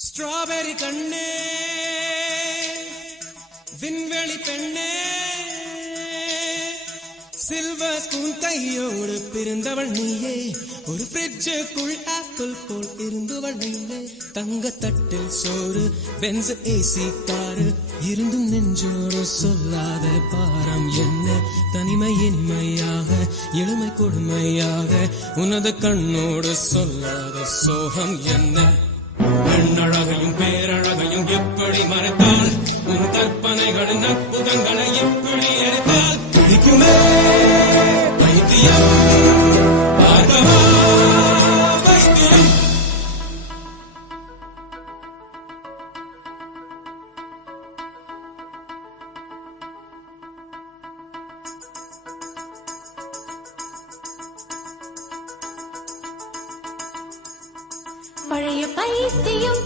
strawberry கண்ணே விண்வெளி பெண்ணே சில்வர் ஸ்பூன் கையோடு பிறந்தவள் நீயே ஒரு ஃப்ரிட்ஜுக்குள் ஆப்பிள் போல் இருந்தவள் நீயே தங்க தட்டில் சோறு பென்ஸ் ஏசி காரு இருந்தும் நெஞ்சோடு சொல்லாத பாரம் என்ன தனிமை இனிமையாக எளிமை கொடுமையாக உனது கண்ணோடு சொல்லாத சோகம் என்ன பெண்ணழகையும் பேரழகையும் எப்படி மறைத்தால் உன் கற்பனைகளின் அற்புதங்களை எப்படி எரித்தால் பிடிக்குமே வைத்தியம் பார்க்கவா வைத்தியம் பழைய பைத்தியம்